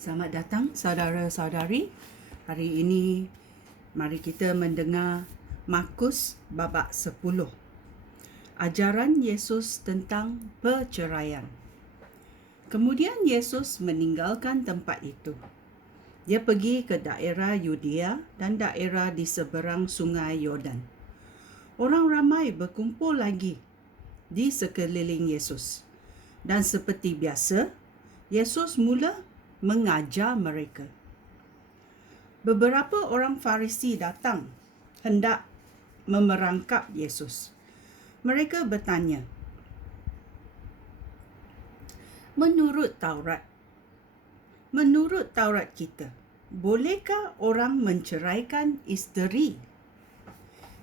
Selamat datang saudara-saudari. Hari ini mari kita mendengar Markus babak 10. Ajaran Yesus tentang perceraian. Kemudian Yesus meninggalkan tempat itu. Dia pergi ke daerah Yudea dan daerah di seberang sungai Yordan. Orang ramai berkumpul lagi di sekeliling Yesus. Dan seperti biasa, Yesus mula mengajar mereka. Beberapa orang Farisi datang hendak memerangkap Yesus. Mereka bertanya, Menurut Taurat kita, bolehkah orang menceraikan isteri?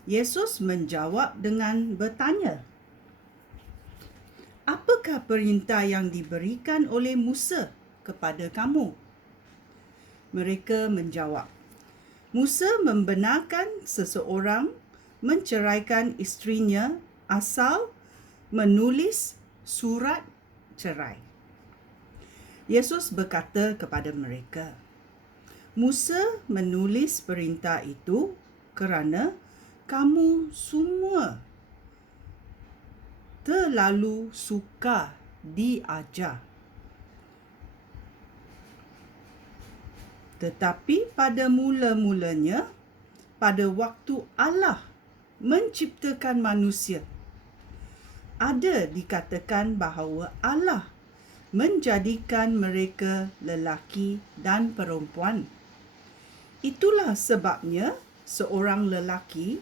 Yesus menjawab dengan bertanya, Apakah perintah yang diberikan oleh Musa kepada kamu? Mereka menjawab, Musa membenarkan seseorang menceraikan isterinya asal menulis surat cerai. Yesus berkata kepada mereka, Musa menulis perintah itu kerana kamu semua terlalu suka diajar. Tetapi pada mula-mulanya, pada waktu Allah menciptakan manusia, ada dikatakan bahawa Allah menjadikan mereka lelaki dan perempuan. Itulah sebabnya seorang lelaki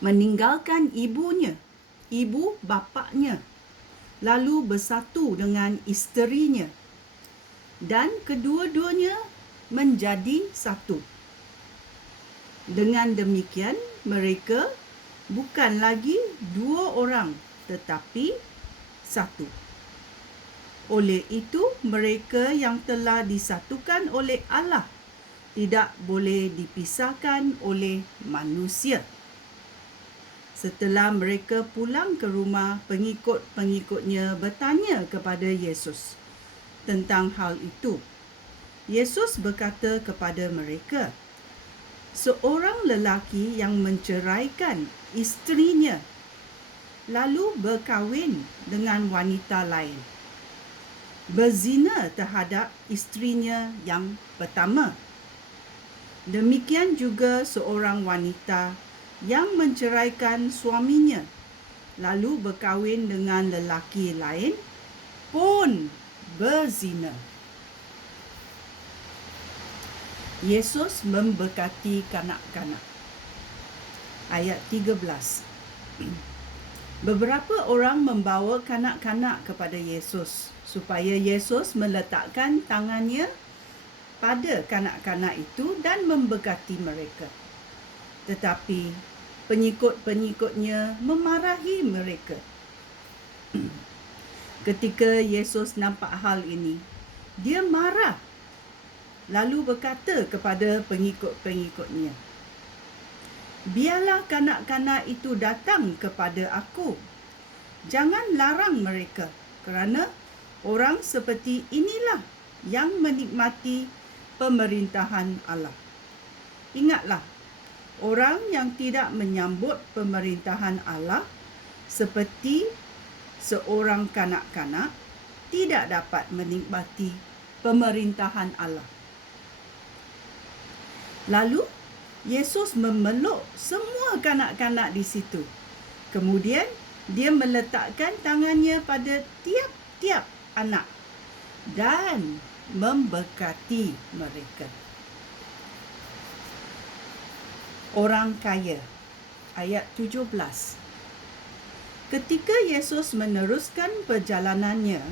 meninggalkan ibu bapaknya, lalu bersatu dengan isterinya, dan kedua-duanya menjadi satu. Dengan demikian, mereka bukan lagi dua orang, tetapi satu. Oleh itu, mereka yang telah disatukan oleh Allah tidak boleh dipisahkan oleh manusia. Setelah mereka pulang ke rumah, pengikut-pengikutnya bertanya kepada Yesus tentang hal itu. Yesus berkata kepada mereka, seorang lelaki yang menceraikan isterinya lalu berkahwin dengan wanita lain, berzina terhadap isterinya yang pertama. Demikian juga seorang wanita yang menceraikan suaminya lalu berkahwin dengan lelaki lain pun berzina. Yesus memberkati kanak-kanak. Ayat 13. Beberapa orang membawa kanak-kanak kepada Yesus supaya Yesus meletakkan tangannya pada kanak-kanak itu dan memberkati mereka. Tetapi pengikut-pengikutnya memarahi mereka. Ketika Yesus nampak hal ini, dia marah lalu berkata kepada pengikut-pengikutnya, Biarlah kanak-kanak itu datang kepada aku. Jangan larang mereka, kerana orang seperti inilah yang menikmati pemerintahan Allah. Ingatlah, orang yang tidak menyambut pemerintahan Allah seperti seorang kanak-kanak tidak dapat menikmati pemerintahan Allah. Lalu Yesus memeluk semua kanak-kanak di situ. Kemudian dia meletakkan tangannya pada tiap-tiap anak dan memberkati mereka. Orang kaya. Ayat 17. Ketika Yesus meneruskan perjalanannya,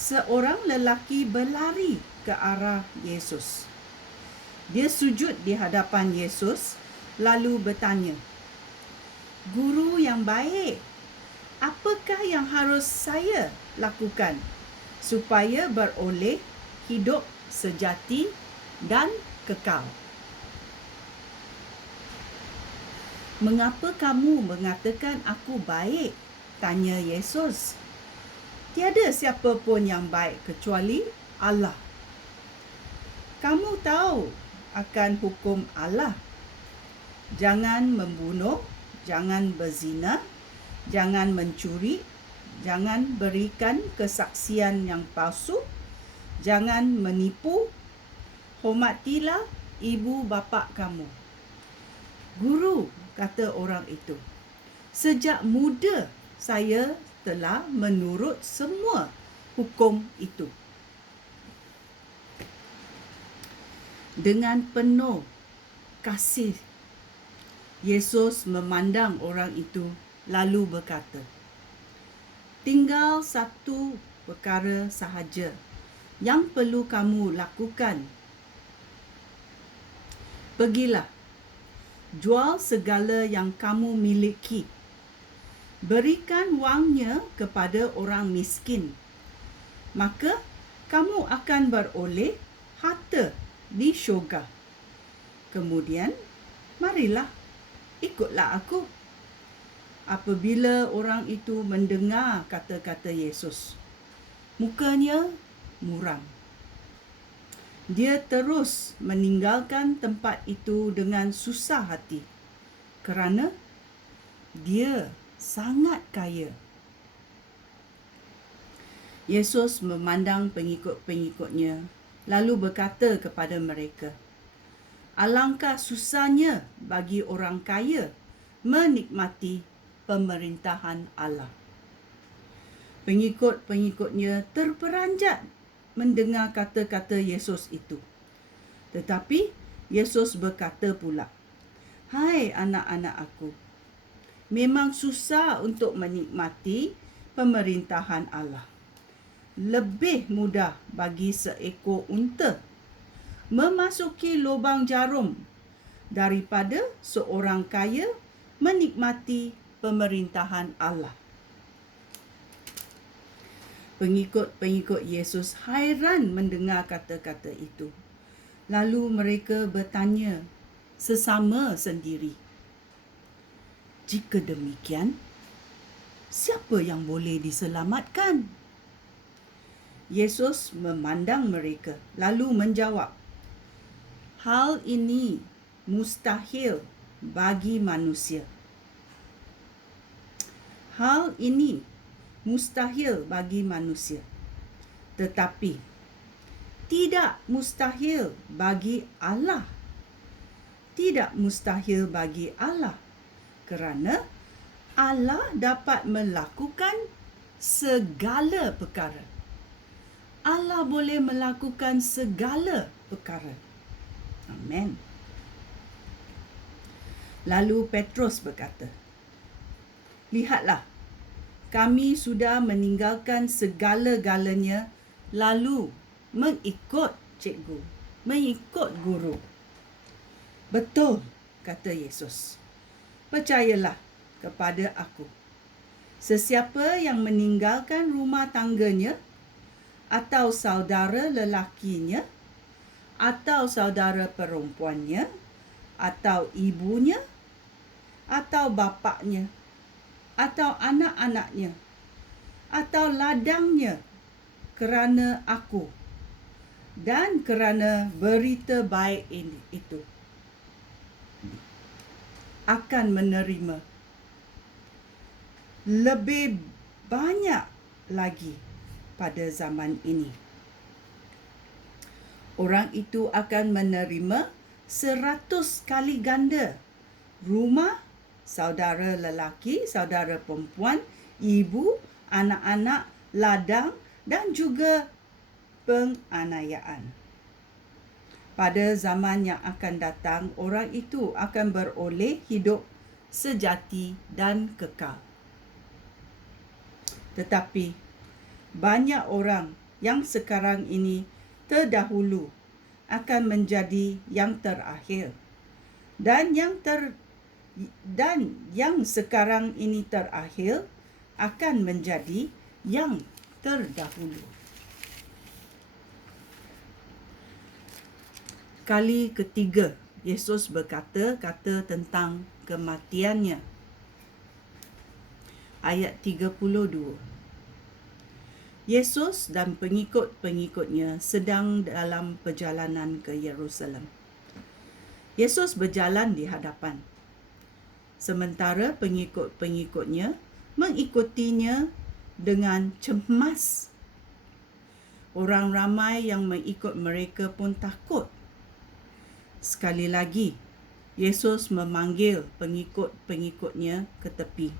seorang lelaki berlari ke arah Yesus. Dia sujud di hadapan Yesus lalu bertanya, Guru yang baik, apakah yang harus saya lakukan supaya beroleh hidup sejati dan kekal? Mengapa kamu mengatakan aku baik? Tanya Yesus. Tiada siapa pun yang baik kecuali Allah. Kamu tahu akan hukum Allah. Jangan membunuh, jangan berzina, jangan mencuri, jangan berikan kesaksian yang palsu, jangan menipu, hormatilah ibu bapa kamu. Guru, kata orang itu, sejak muda saya telah menurut semua hukum itu. Dengan penuh kasih, Yesus memandang orang itu lalu berkata, tinggal satu perkara sahaja yang perlu kamu lakukan. Pergilah, jual segala yang kamu miliki. Berikan wangnya kepada orang miskin. Maka kamu akan beroleh harta di syurga. Kemudian, marilah, ikutlah aku. Apabila orang itu mendengar kata-kata Yesus, mukanya muram. Dia terus meninggalkan tempat itu dengan susah hati kerana dia sangat kaya. Yesus memandang pengikut-pengikutnya lalu berkata kepada mereka, alangkah susahnya bagi orang kaya menikmati pemerintahan Allah. Pengikut-pengikutnya terperanjat mendengar kata-kata Yesus itu. Tetapi Yesus berkata pula, hai anak-anak aku, memang susah untuk menikmati pemerintahan Allah. Lebih mudah bagi seekor unta memasuki lubang jarum daripada seorang kaya menikmati pemerintahan Allah. Pengikut-pengikut Yesus hairan mendengar kata-kata itu. Lalu mereka bertanya sesama sendiri, jika demikian, siapa yang boleh diselamatkan? Yesus memandang mereka lalu menjawab, hal ini mustahil bagi manusia. Hal ini mustahil bagi manusia. Tetapi tidak mustahil bagi Allah. Tidak mustahil bagi Allah. Kerana Allah dapat melakukan segala perkara. Allah boleh melakukan segala perkara. Amen. Lalu Petrus berkata, lihatlah, kami sudah meninggalkan segala-galanya lalu mengikut cikgu, mengikut guru. Betul, kata Yesus. Percayalah kepada aku. Sesiapa yang meninggalkan rumah tangganya, atau saudara lelakinya, atau saudara perempuannya, atau ibunya, atau bapaknya, atau anak-anaknya, atau ladangnya kerana aku dan kerana berita baik ini itu, akan menerima lebih banyak lagi pada zaman ini. Orang itu akan menerima 100 kali ganda rumah, saudara lelaki, saudara perempuan, ibu, anak-anak, ladang dan juga penganiayaan. Pada zaman yang akan datang, orang itu akan beroleh hidup sejati dan kekal. Tetapi banyak orang yang sekarang ini terdahulu akan menjadi yang terakhir, dan yang sekarang ini terakhir akan menjadi yang terdahulu. Kali ketiga Yesus berkata-kata tentang kematiannya. Ayat 32. Yesus dan pengikut-pengikutnya sedang dalam perjalanan ke Yerusalem. Yesus berjalan di hadapan, sementara pengikut-pengikutnya mengikutinya dengan cemas. Orang ramai yang mengikut mereka pun takut. Sekali lagi, Yesus memanggil pengikut-pengikutnya ke tepi,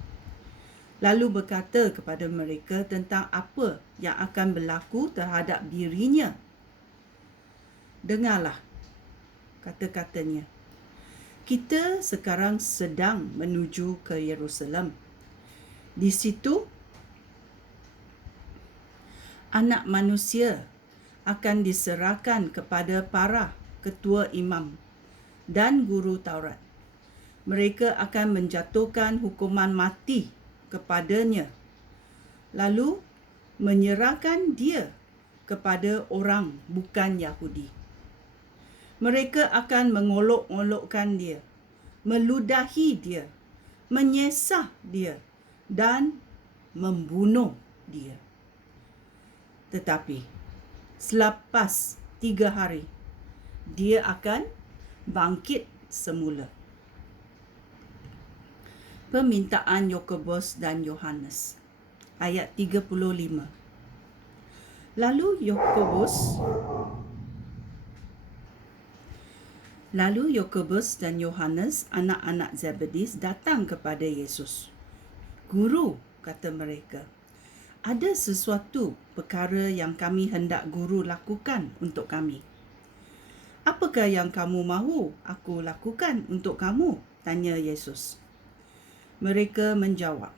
lalu berkata kepada mereka tentang apa yang akan berlaku terhadap dirinya. Dengarlah kata-katanya. Kita sekarang sedang menuju ke Yerusalem. Di situ, Anak Manusia akan diserahkan kepada para ketua imam dan guru Taurat. Mereka akan menjatuhkan hukuman mati kepadanya, lalu menyerahkan dia kepada orang bukan Yahudi. Mereka akan mengolok-olokkan dia, meludahi dia, menyesah dia, dan membunuh dia. Tetapi selepas 3 hari, dia akan bangkit semula. Permintaan Yakobus dan Yohanes. Ayat 35. Lalu Yakobus dan Yohanes, anak-anak Zebedis, datang kepada Yesus. "Guru," kata mereka, "ada sesuatu perkara yang kami hendak guru lakukan untuk kami." "Apakah yang kamu mahu aku lakukan untuk kamu?" tanya Yesus. Mereka menjawab,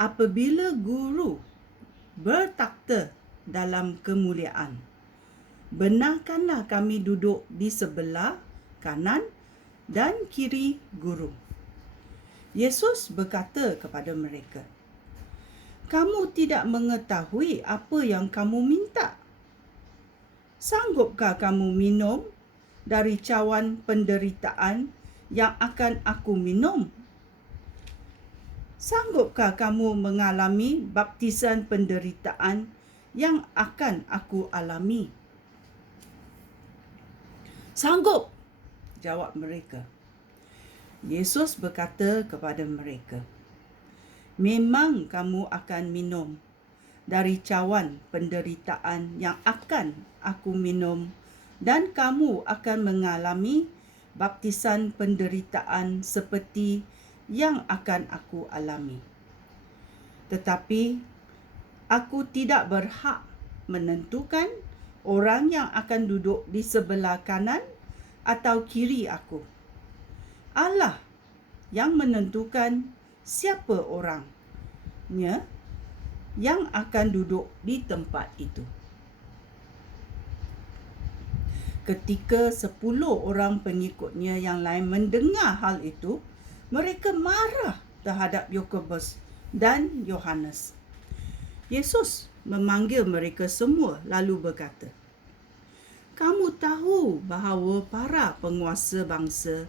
"Apabila guru bertakhta dalam kemuliaan, benarkanlah kami duduk di sebelah kanan dan kiri guru." Yesus berkata kepada mereka, "Kamu tidak mengetahui apa yang kamu minta. Sanggupkah kamu minum dari cawan penderitaan yang akan aku minum? Sanggupkah kamu mengalami baptisan penderitaan yang akan aku alami?" "Sanggup," jawab mereka. Yesus berkata kepada mereka, "Memang kamu akan minum dari cawan penderitaan yang akan aku minum, dan kamu akan mengalami baptisan penderitaan seperti yang akan aku alami. Tetapi aku tidak berhak menentukan orang yang akan duduk di sebelah kanan atau kiri aku. Allah yang menentukan siapa orangnya yang akan duduk di tempat itu." Ketika 10 orang pengikutnya yang lain mendengar hal itu, mereka marah terhadap Yakobus dan Yohanes. Yesus memanggil mereka semua lalu berkata, "Kamu tahu bahawa para penguasa bangsa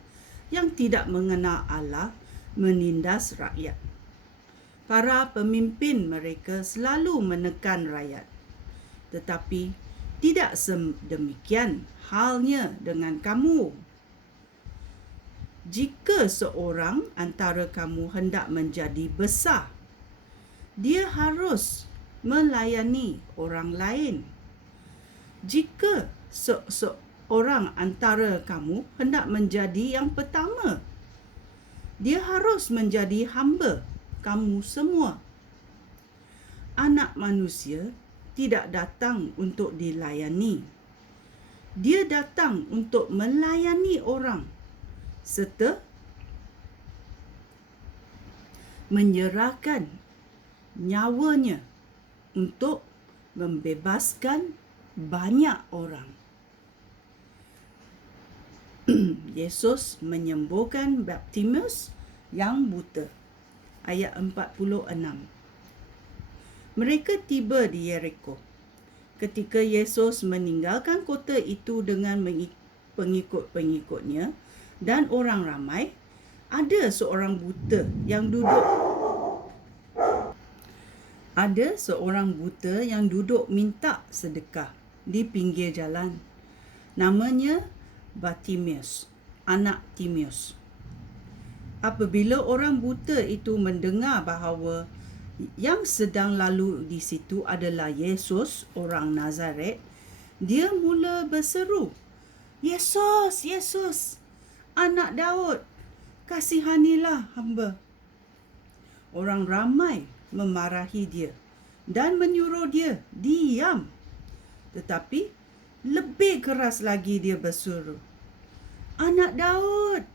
yang tidak mengenal Allah menindas rakyat. Para pemimpin mereka selalu menekan rakyat. Tetapi tidak sedemikian halnya dengan kamu. Jika seorang antara kamu hendak menjadi besar, dia harus melayani orang lain. Jika seorang antara kamu hendak menjadi yang pertama, dia harus menjadi hamba kamu semua. Anak Manusia tidak datang untuk dilayani. Dia datang untuk melayani orang serta menyerahkan nyawanya untuk membebaskan banyak orang." Yesus menyembuhkan Bartimeus yang buta. Ayat 46. Mereka tiba di Yeriko. Ketika Yesus meninggalkan kota itu dengan pengikut-pengikutnya dan orang ramai, ada seorang buta yang duduk Ada seorang buta yang duduk minta sedekah di pinggir jalan. Namanya Bartimeus, anak Timeus. Apabila orang buta itu mendengar bahawa yang sedang lalu di situ adalah Yesus, orang Nazaret, dia mula berseru, "Yesus, Yesus, anak Daud, kasihanilah hamba." Orang ramai memarahi dia dan menyuruh dia diam. Tetapi lebih keras lagi dia berseru, "Anak Daud,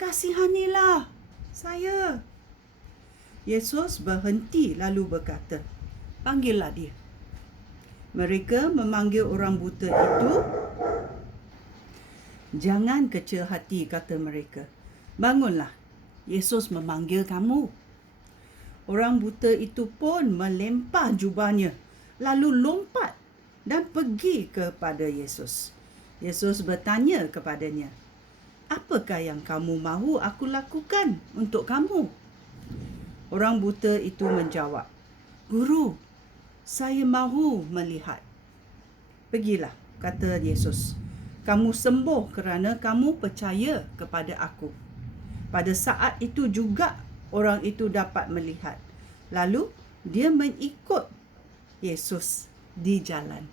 kasihanilah saya." Yesus berhenti lalu berkata, "Panggillah dia." Mereka memanggil orang buta itu. "Jangan kecil hati," kata mereka. "Bangunlah, Yesus memanggil kamu." Orang buta itu pun melempar jubahnya, lalu lompat dan pergi kepada Yesus. Yesus bertanya kepadanya, "Apakah yang kamu mahu aku lakukan untuk kamu?" Orang buta itu menjawab, "Guru, saya mahu melihat." "Pergilah," kata Yesus. "Kamu sembuh kerana kamu percaya kepada aku." Pada saat itu juga orang itu dapat melihat. Lalu dia mengikut Yesus di jalan.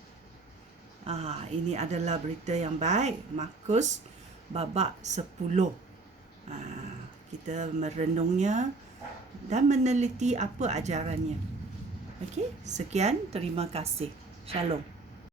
Ini adalah berita yang baik. Markus babak 10. Kita merenungnya dan meneliti apa ajarannya. Okey, sekian, terima kasih. Shalom.